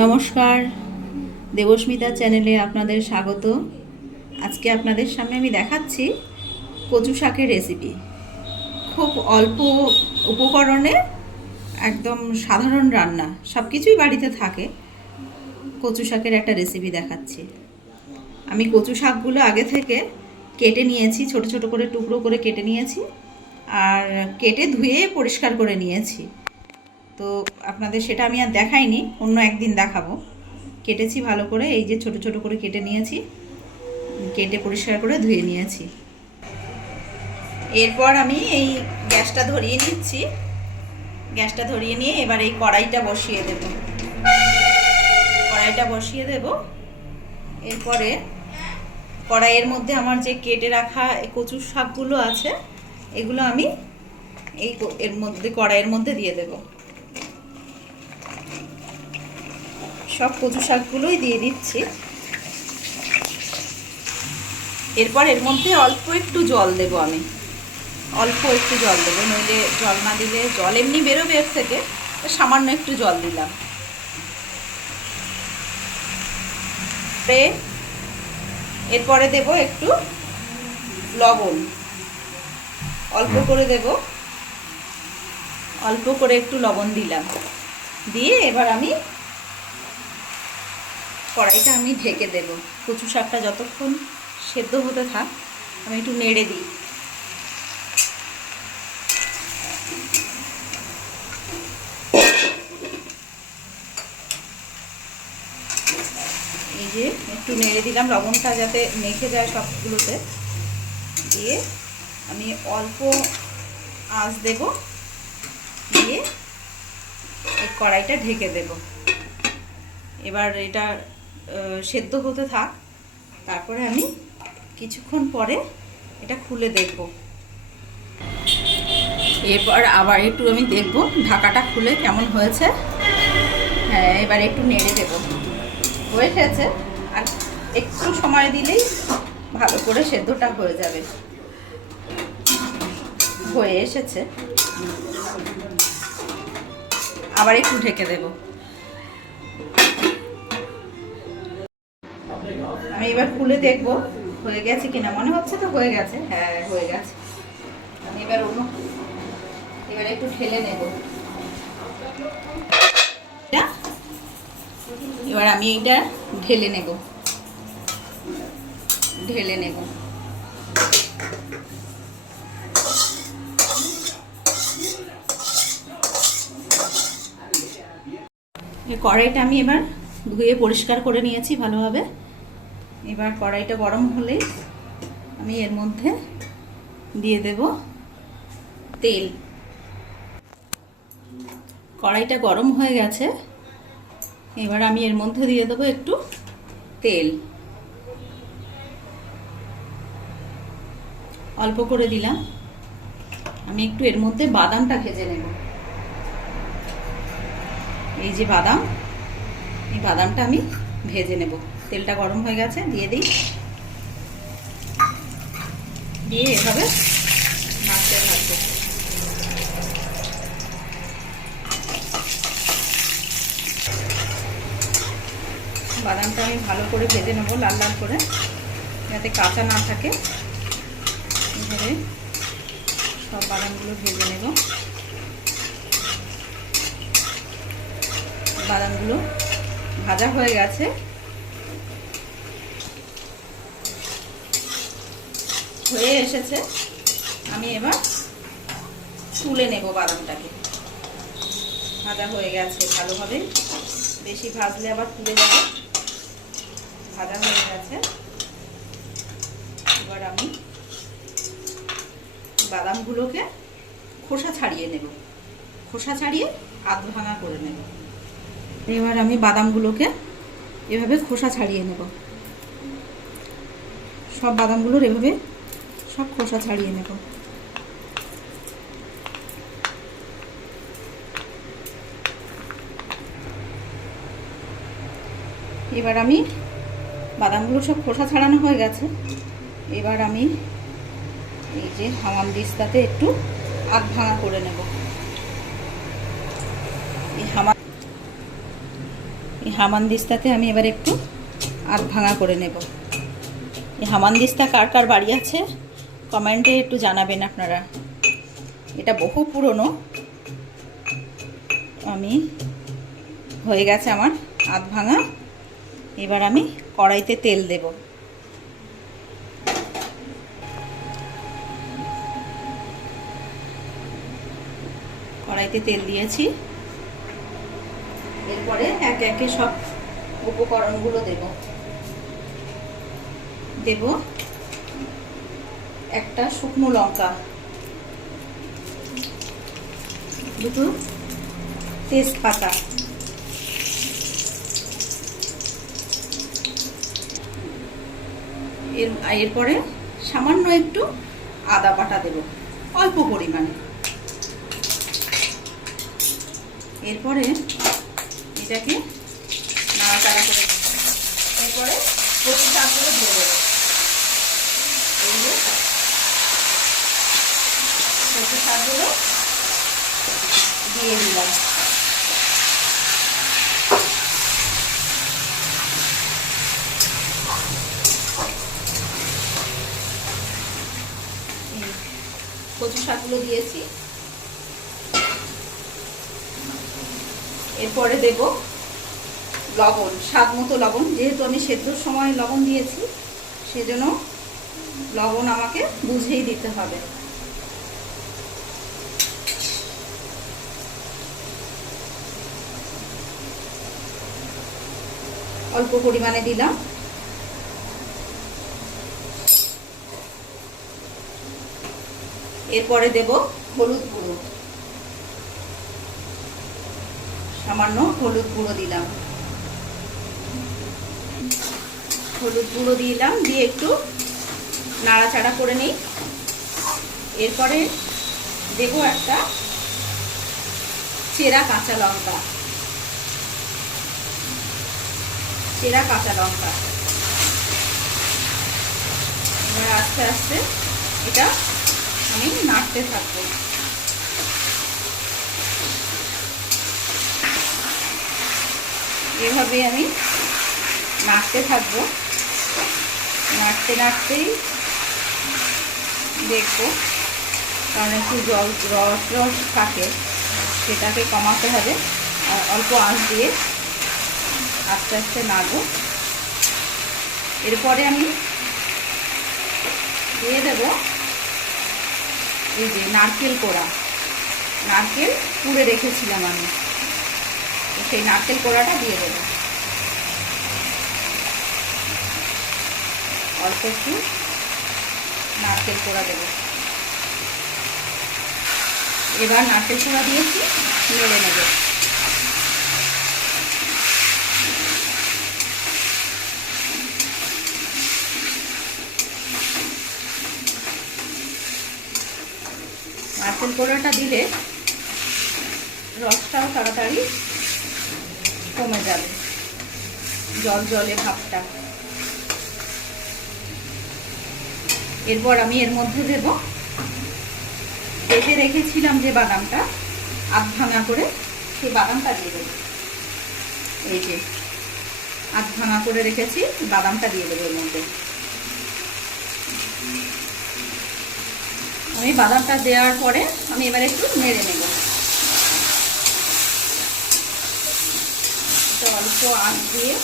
নমস্কার, দেবস্মিতা চ্যানেলে আপনাদের স্বাগত। আজকে আপনাদের সামনে আমি দেখাচ্ছি কচু শাকের রেসিপি। খুব অল্প উপকরণে একদম সাধারণ রান্না, সব কিছুই বাড়িতে থাকে। কচু শাকের একটা রেসিপি দেখাচ্ছি। আমি কচু শাকগুলো আগে থেকে কেটে নিয়েছি, ছোট ছোট করে টুকরো করে কেটে নিয়েছি, আর কেটে ধুয়ে পরিষ্কার করে নিয়েছি। তো আপনাদের সেটা আমি আর দেখাইনি, অন্য একদিন দেখাবো। কেটেছি ভালো করে, এই যে ছোট ছোট করে কেটে নিয়েছি, কেটে পরিষ্কার করে ধুয়ে নিয়েছি। এরপর আমি এই গ্যাসটা ধরিয়ে নিচ্ছি। গ্যাসটা ধরিয়ে নিয়ে এবার এই কড়াইটা বসিয়ে দেব। কড়াইটা বসিয়ে দেব। এরপরে কড়াইয়ের মধ্যে আমার যে কেটে রাখা কচু শাকগুলো আছে, এগুলো আমি এর মধ্যে কড়াইয়ের মধ্যে দিয়ে দেব। সব কচু শাকগুলোই দিয়ে দিচ্ছি। এরপর এর মধ্যে অল্প একটু জল দেব, আমি অল্প একটু জল দেবো, নইলে জল না দিলে জল এমনি বেরোবে এর থেকে, সামান্য একটু জল দিলাম। এরপরে দেব একটু লবণ, অল্প করে দেব, অল্প করে একটু লবণ দিলাম। দিয়ে এবার আমি কড়াইটা আমি ঢেকে দেব। কচু শাকটা যতক্ষণ সেদ্ধ হতে থাক, আমি একটু নেড়ে দিই। এই যে একটু নেড়ে দিলাম, লবণটা যাতে মেখে যায় সবগুলোতে। দিয়ে আমি অল্প আঁচ দেব, দিয়ে এই কড়াইটা ঢেকে দেব। এবার এটা সেদ্ধ হতে থাক, তারপরে আমি কিছুক্ষণ পরে এটা খুলে দেখব। এরপর আবার একটু আমি দেখব ঢাকাটা খুলে কেমন হয়েছে। হ্যাঁ, এবার একটু নেড়ে দেব। হয়ে গেছে, আর একটু সময় দিলেই ভালো করে সেদ্ধটা হয়ে যাবে। হয়ে এসেছে, আবার একটু ঢেকে দেব। আমি এবার খুলে দেখব হয়ে গেছে কিনা। মনে হচ্ছে তো হয়ে গেছে, হ্যাঁ হয়ে গেছে। আমি এবার একটু ঢেলে নেব। এবার আমি এইটা ঢেলে নেব। এই কড়াইটা আমি এবার ধুয়ে পরিষ্কার করে নিয়েছি ভালোভাবে। এবার কড়াইটা গরম হলেই আমি এর মধ্যে দিয়ে দেব তেল। কড়াইটা গরম হয়ে গেছে, এবার আমি এর মধ্যে দিয়ে দেবো একটু তেল। অল্প করে দিলাম। আমি একটু এর মধ্যে বাদামটা ভেজে নেব। এই যে বাদাম, এই বাদামটা আমি ভেজে নেব। তেলটা গরম হয়ে গেছে, দিয়ে দিই। দিয়ে এভাবে নাড়তে থাকবো। বাদামটা আমি ভালো করে ভেজে নেবো, লাল লাল করে, যাতে কাঁচা না থাকে। এভাবে সব বাদামগুলো ভেজে নেব। বাদামগুলো ভাজা হয়ে গেছে। হয়ে এসেছে, আমি এবার তুলে নেব বাদামটাকে। ভাজা হয়ে গেছে ভালোভাবে, বেশি ভাজলে আবার পুড়ে যাবে। ভাজা হয়ে গেছে। এবার আমি বাদামগুলোকে খোসা ছাড়িয়ে নেব। খোসা ছাড়িয়ে আধ ভাঙা করে নেব। এবার আমি বাদামগুলোকে এভাবে খোসা ছাড়িয়ে নেব। সব বাদামগুলোর এভাবে সব খোসা ছাড়িয়ে নেব। এবার আমি বাদামগুলো সব খোসা ছাড়ানো হয়ে গেছে। এবার আমি এই যে হামানদিস্তাতে একটু আধ ভাঙা করে নেব। এই এই হামানদিস্তাতে আমি এবার একটু আধ ভাঙা করে নেব। এই হামানদিস্তা কার কার বাড়ি আছে কমেন্টে একটু জানাবেন আপনারা। এটা বহু পুরনো। আমি হয়ে গেছে আমার আধ ভাঙা। এবার আমি কড়াইতে তেল দেব। কড়াইতে তেল দিয়েছি। এরপরে একে একে সব উপকরণগুলো দেব। একটা শুকনো লঙ্কা, দুটো তেজপাতা, এরপরে সামান্য একটু আদা বাটা দেব, অল্প পরিমাণে। এরপরে এটাকে নাড়াচাড়া করে দেব। এরপরে কচু শাকগুলো দিয়ে দেবো। এই যে কচু শাকগুলো দিয়ে দিলাম। কচু শাকগুলো দিয়েছি। এরপরে দেব লবণ, স্বাদ মতো লবণ। যেহেতু আমি সেদ্ধর সময় লবণ দিয়েছি, সেজন্য লবণ আমাকে বুঝেই দিতে হবে। অল্প পরিমাণে দিলাম। এরপরে দেব হলুদ গুঁড়ো, সামান্য হলুদ গুঁড়ো দিলাম। হলুদ গুঁড়ো দিলাম, দিয়ে একটু নাড়াচাড়া করে নিই। এরপরে দেব একটা চেরা কাঁচা লঙ্কা। এবার আস্তে আস্তে এটা আমি নাড়তে থাকবো। এভাবে আমি নাড়তে থাকবো। নাড়তেই দেখবো, কারণ একটু রস থাকে, সেটাকে কমাতে হবে। আর অল্প আঁচ দিয়ে আস্তে আস্তে নাড়বো। এরপরে আমি দিয়ে দেব এই যে নারকেল কুড়ে রেখেছিলাম আমি, সেই নারকেল কোড়াটা দিয়ে দেব। অল্প একটু নারকেল কোড়া দেব। এবার নারকেল কোড়া দিয়েছি, নেড়ে নেব। নারকেল কোড়াটা দিলে রসটাও তাড়াতাড়ি কমে যাবে, জলে ভাবটা। এরপর আমি এর মধ্যে দেব বেটে রেখেছিলাম যে বাদামটা আধ ভাঙা করে, সেই বাদামটা দিয়ে দেবো। এই যে আধ ভাঙা করে রেখেছি, বাদামটা দিয়ে দেবো এর মধ্যে। আমি বাদামটা দেওয়ার পরে আমি এবার একটু নেড়ে নেব। অল্প আঁচ দিয়ে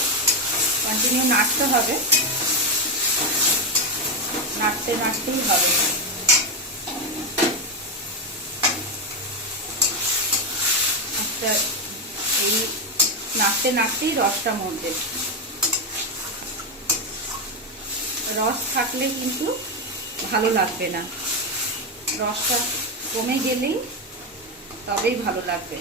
কন্টিনিউ নাড়তে হবে, নাড়তেই হবে। আচ্ছা, এই নাড়তেই রসটা মরবে। রস থাকলে কিন্তু ভালো লাগবে না, রসটা কমে গেলেই তবেই ভালো লাগবে।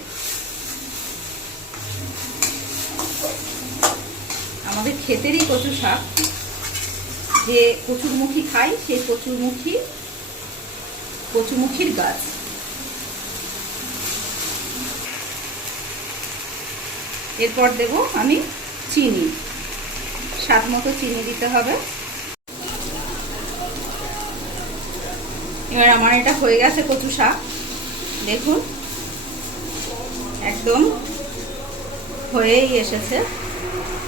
আমাদের ক্ষেতেরই কচু শাক, যে কচুরমুখী খাই, সেই কচুমুখীর গাছ। এরপর দেব আমি চিনি, স্বাদ মতো চিনি দিতে হবে। এবার আমার এটা হয়ে গেছে কচু শাক, দেখুন একদম হয়েই এসেছে।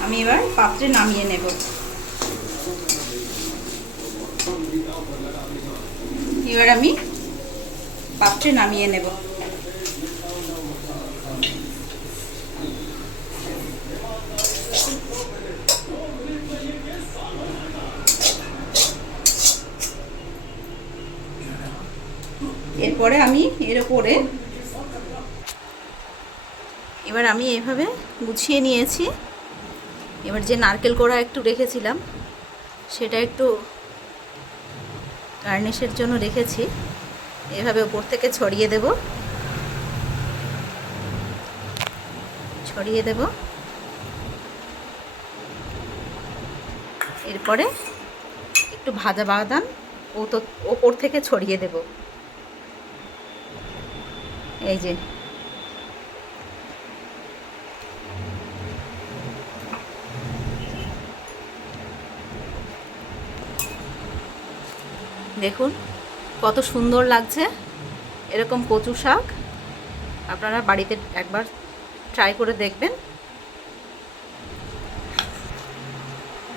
আমি এবার পাত্রে নামিয়ে নেব। এবার আমি পাত্রে নামিয়ে নেব। এরপরে আমি এর উপরে এবার আমি এইভাবে গুছিয়ে নিয়েছি। এবার যে নারকেল কোড়া একটু রেখেছিলাম সেটা একটু গার্নিশের জন্য রেখেছি, এভাবে উপর থেকে ছড়িয়ে দেব। এরপরে একটু ভাজা বাদাম ওপর থেকে ছড়িয়ে দেব। এই যে দেখুন কত সুন্দর লাগছে। এরকম কচু শাক আপনারা বাড়িতে একবার ট্রাই করে দেখবেন।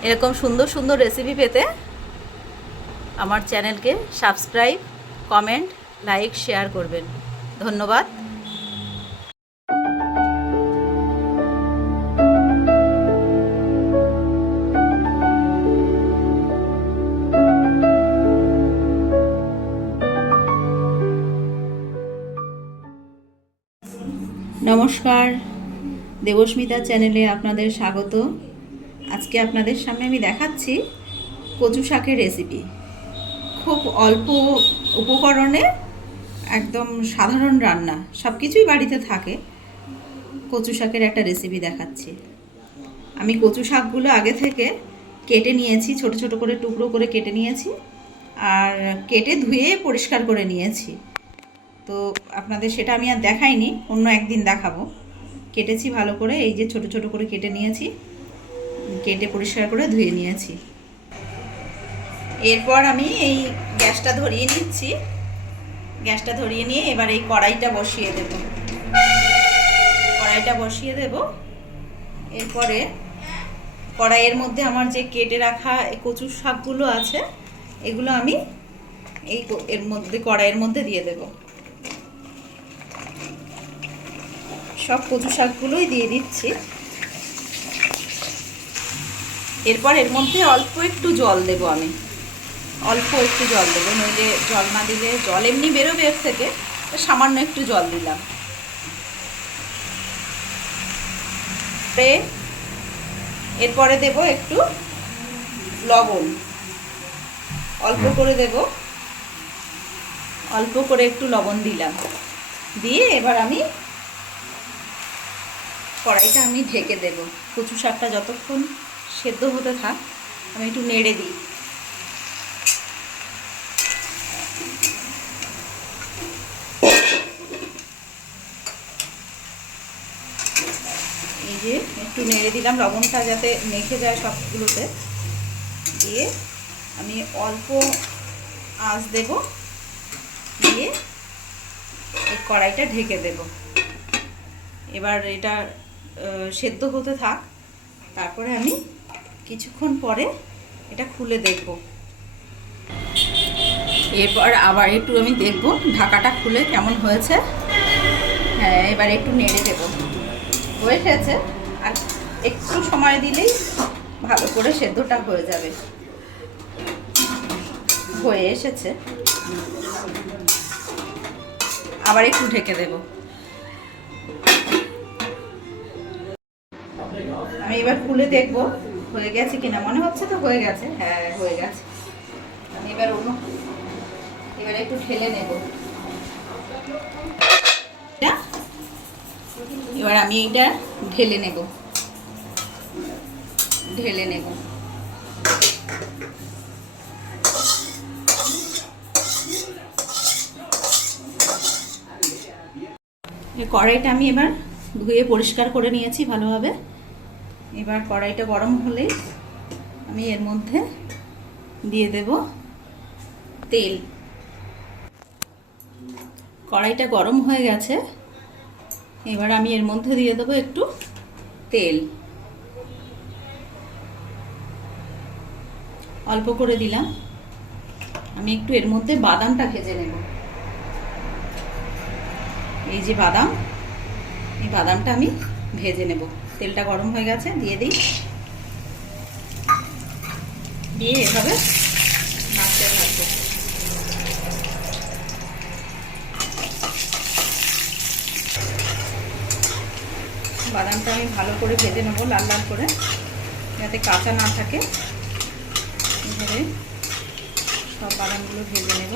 এরকম সুন্দর সুন্দর রেসিপি পেতে আমার চ্যানেলকে সাবস্ক্রাইব, কমেন্ট, লাইক, শেয়ার করবেন। ধন্যবাদ। নমস্কার, দেবস্মিতা চ্যানেলে আপনাদের স্বাগত। আজকে আপনাদের সামনে আমি দেখাচ্ছি কচু শাকের রেসিপি। খুব অল্প উপকরণে একদম সাধারণ রান্না, সব কিছুই বাড়িতে থাকে। কচু শাকের একটা রেসিপি দেখাচ্ছি। আমি কচু শাকগুলো আগে থেকে কেটে নিয়েছি, ছোট ছোট করে টুকরো করে কেটে নিয়েছি, আর কেটে ধুয়ে পরিষ্কার করে নিয়েছি। তো আপনাদের সেটা আমি আর দেখাইনি, অন্য একদিন দেখাবো। কেটেছি ভালো করে, এই যে ছোট ছোট করে কেটে নিয়েছি, কেটে পরিষ্কার করে ধুয়ে নিয়েছি। এরপর আমি এই গ্যাসটা ধরিয়ে নিচ্ছি। গ্যাসটা ধরিয়ে নিয়ে এবার এই কড়াইটা বসিয়ে দেব। এরপরে কড়াইয়ের মধ্যে আমার যে কেটে রাখা কচু শাকগুলো আছে এগুলো আমি কড়াইয়ের মধ্যে দিয়ে দেব। সব কচু শাকগুলোই দিয়ে দিচ্ছি। এরপর এর মধ্যে অল্প একটু জল দেব। আমি অল্প একটু জল দেবো, নইলে জল না দিলে জল এমনি বেরোবে এর থেকে, সামান্য একটু জল দিলাম। এরপরে দেব একটু লবণ, অল্প করে দেব, অল্প করে একটু লবণ দিলাম। দিয়ে এবার আমি কড়াইটা ঢেকে দেব। কচু শাকটা যতক্ষণ সেদ্ধ হতে থাক আমি একটু নেড়ে দিই। এই যে একটু নেড়ে দিলাম, লবণটা যাতে মেখে যায় সবগুলোতে। দিয়ে আমি অল্প আঁচ দেব, দিয়ে এই কড়াইটা ঢেকে দেব। এবার এটা সেদ্ধ হতে থাক, তারপরে আমি কিছুক্ষণ পরে এটা খুলে দেখব। এরপর আবার একটু আমি দেখব ঢাকাটা খুলে কেমন হয়েছে। হ্যাঁ, এবার একটু নেড়ে দেব। হয়ে গেছে, আর একটু সময় দিলেই ভালো করে সেদ্ধটা হয়ে যাবে। হয়ে এসেছে, আবার একটু ঢেকে দেব। আমি এবার খুলে দেখব হয়ে গেছে কিনা। মনে হচ্ছে তো হয়ে গেছে। হ্যাঁ, হয়ে গেছে। আমি এবার একটু ঢেলে নেব। এবার আমি এটা ঢেলে নেব। কড়াইটা আমি এবার ধুয়ে পরিষ্কার করে নিয়েছি ভালোভাবে। এবার কড়াইটা গরম হলেই আমি এর মধ্যে দিয়ে দেব তেল। কড়াইটা গরম হয়ে গেছে, এবার আমি এর মধ্যে দিয়ে দেবো একটু তেল। অল্প করে দিলাম। আমি একটু এর মধ্যে বাদামটা ভেজে নেব। এই যে বাদাম, এই বাদামটা আমি ভেজে নেব। তেলটা গরম হয়ে গেছে, দিয়ে দিই। দিয়ে এভাবে নাড়তে থাকবো। বাদামটা আমি ভালো করে ভেজে নেব, লাল লাল করে, যাতে কাঁচা না থাকে। এভাবে সব বাদামগুলো ভেজে নেব।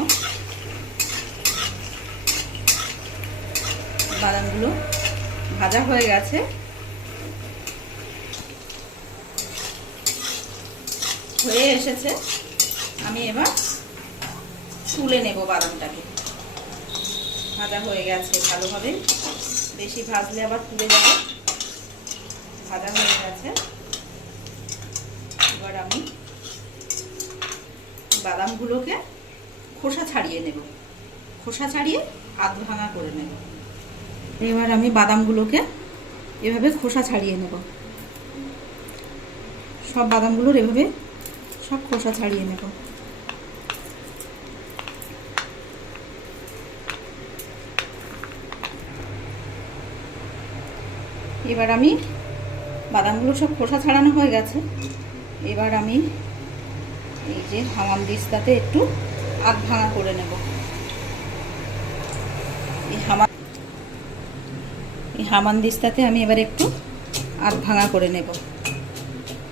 বাদামগুলো ভাজা হয়ে গেছে। হয়ে এসেছে। আমি এবার তুলে নেব বাদামটাকে। ভাজা হয়ে গেছে ভালোভাবে, বেশি ভাজলে আবার পুড়ে যাবে। ভাজা হয়ে গেছে। এবার আমি বাদামগুলোকে খোসা ছাড়িয়ে নেব। খোসা ছাড়িয়ে আধ ভাঙা করে নেব। এবার আমি বাদামগুলোকে এভাবে খোসা ছাড়িয়ে নেব। সব বাদামগুলোর এভাবে সব খোসা ছাড়িয়ে নেব। এবার আমি বাদামগুলো সব খোসা ছাড়ানো হয়ে গেছে। এবার আমি এই যে হামানদিস্তাতে একটু আধ ভাঙা করে নেব। এই হামানদিস্তাতে আমি এবার একটু আধ ভাঙা করে নেব।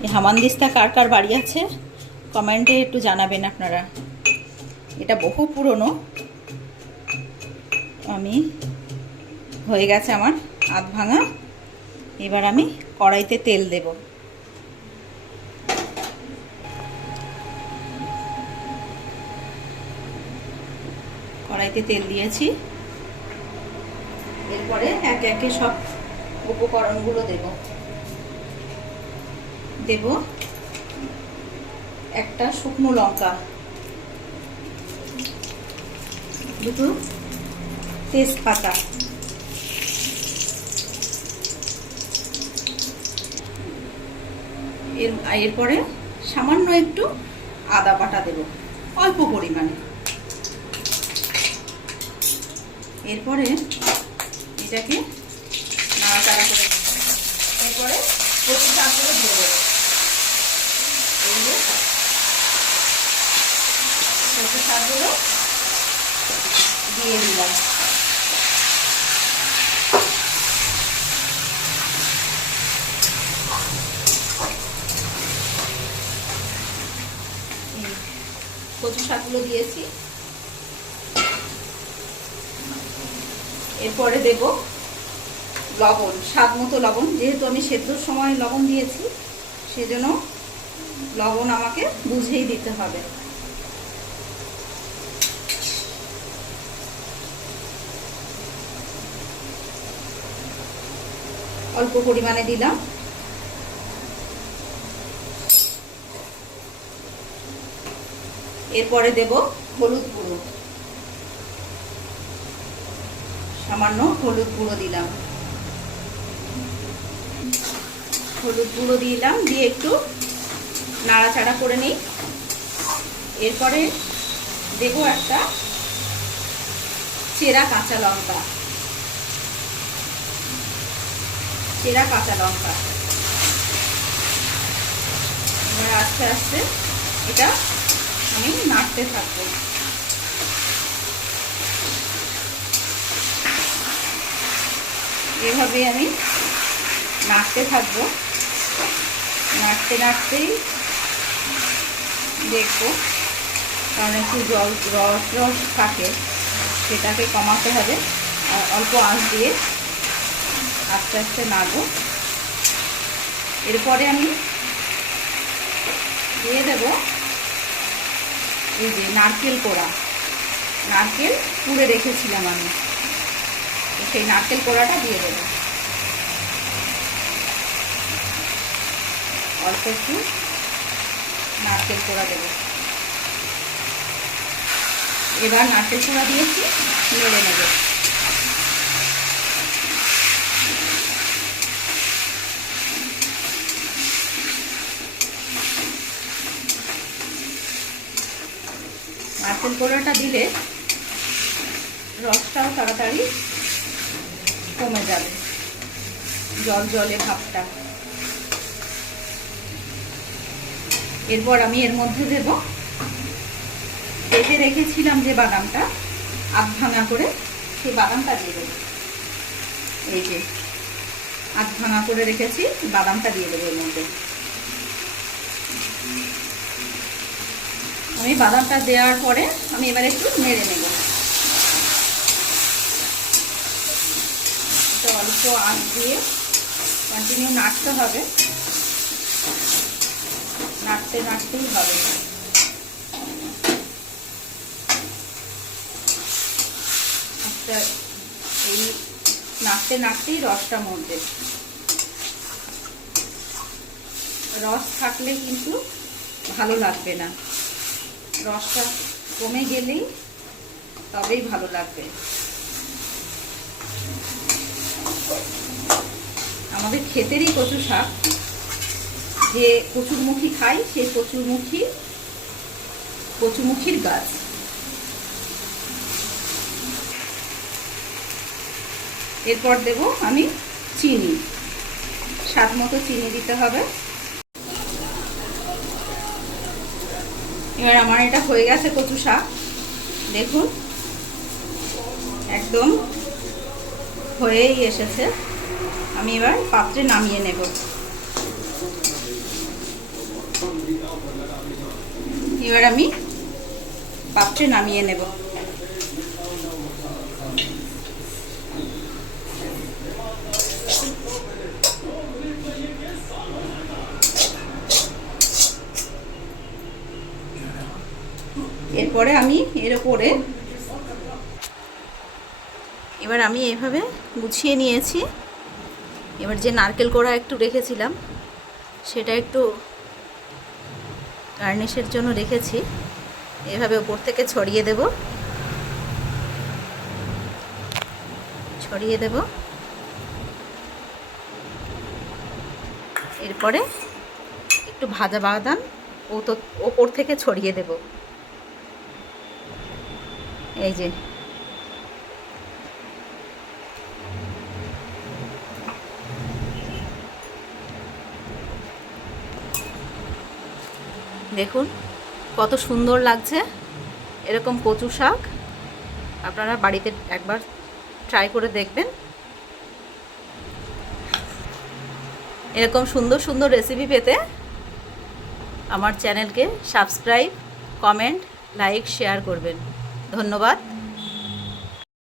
এই হামানদিস্তা কার কার বাড়ি আছে কমেন্টে একটু জানাবেন আপনারা। এটা বহু পুরনো। আমি হয়ে গেছে আমার আধ ভাঙা। এবার আমি কড়াইতে তেল দেব। কড়াইতে তেল দিয়েছি। এরপরে একে একে সব উপকরণগুলো দেব। একটা শুকনো লঙ্কা, দুটো তেজপাতা, এরপরে সামান্য একটু আদা বাটা দেব, অল্প পরিমাণে। এরপরে এটাকে নাড়াচাড়া করে এরপরে কচু শাকগুলো দিয়ে দেবো। এই যে কচু শাকগুলো দিয়ে দিলাম। কচু শাকগুলো দিয়েছি। এরপরে দেব লবণ, স্বাদ মতো লবণ। যেহেতু আমি সেদ্ধর সময় লবণ দিয়েছি, সেজন্য লবণ আমাকে বুঝেই দিতে হবে। অল্প পরিমাণে দিলাম। এরপরে দেব হলুদ গুঁড়ো, সামান্য হলুদ গুঁড়ো দিলাম। হলুদ গুঁড়ো দিলাম, দিয়ে একটু নাড়াচাড়া করে নিই। এরপরে দেব একটা চেরা কাঁচা লঙ্কা। এবার আস্তে আস্তে এটা আমি নাড়তে থাকবো। এভাবে আমি নাড়তে থাকবো। নাড়তেই দেখবো, কারণ একটু রস থাকে, সেটাকে কমাতে হবে। আর অল্প আঁচ দিয়ে আস্তে আস্তে নাড়বো। এরপরে আমি দিয়ে দেব এই যে নারকেল কোড়া। নারকেল পুড়ে রেখেছিলাম আমি, সেই নারকেল কোড়াটা দিয়ে দেব। অল্প একটু নারকেল কোড়া দেব। এবার নারকেল কোড়া দিয়েছি, নেড়ে নেব। নারকেল কোড়াটা দিলে রসটাও তাড়াতাড়ি কমে যাবে, জল জলে ভাবটা। এরপর আমি এর মধ্যে দেব বেটে রেখেছিলাম যে বাদামটা, আধ ভাঙা করে, সেই বাদামটা দিয়ে দেবো। এই যে আধ ভাঙা করে রেখেছি, বাদামটা দিয়ে দেবো এর মধ্যে। আমি বাদামটা দেওয়ার পরে আমি এবার একটু নেড়ে নেব। অল্প আঁচ দিয়ে কন্টিনিউ নাড়তে হবে, নাড়তেই হবে। আচ্ছা, এই নাড়তেই রসটা মরবে। রস থাকলে কিন্তু ভালো লাগবে না, রসটা কমে গেলেই তবেই ভালো লাগবে। আমাদের ক্ষেতেরই কচু শাক, যে কচুরমুখী খাই সেই কচুমুখীর গাছ। এরপর দেব আমি চিনি, স্বাদ মতো চিনি দিতে হবে। এবার আমার এটা হয়ে গেছে কচু শাক, দেখুন একদম হয়েই এসেছে। আমি এবার পাত্রে নামিয়ে নেব। এবার আমি পাত্রে নামিয়ে নেব। এরপরে আমি এর উপরে এবার আমি এইভাবে গুছিয়ে নিয়েছি। এবার যে নারকেল কোড়া একটু রেখেছিলাম সেটা একটু গার্নিশের জন্য রেখেছি, এভাবে উপর থেকে ছড়িয়ে দেব। এরপরে একটু ভাজা বাদাম ওপর থেকে ছড়িয়ে দেব। এই যে দেখুন কত সুন্দর লাগছে। এরকম কচু শাক আপনারা বাড়িতে একবার ট্রাই করে দেখবেন। এরকম সুন্দর সুন্দর রেসিপি পেতে আমার চ্যানেলকে সাবস্ক্রাইব, কমেন্ট, লাইক, শেয়ার করবেন। ধন্যবাদ।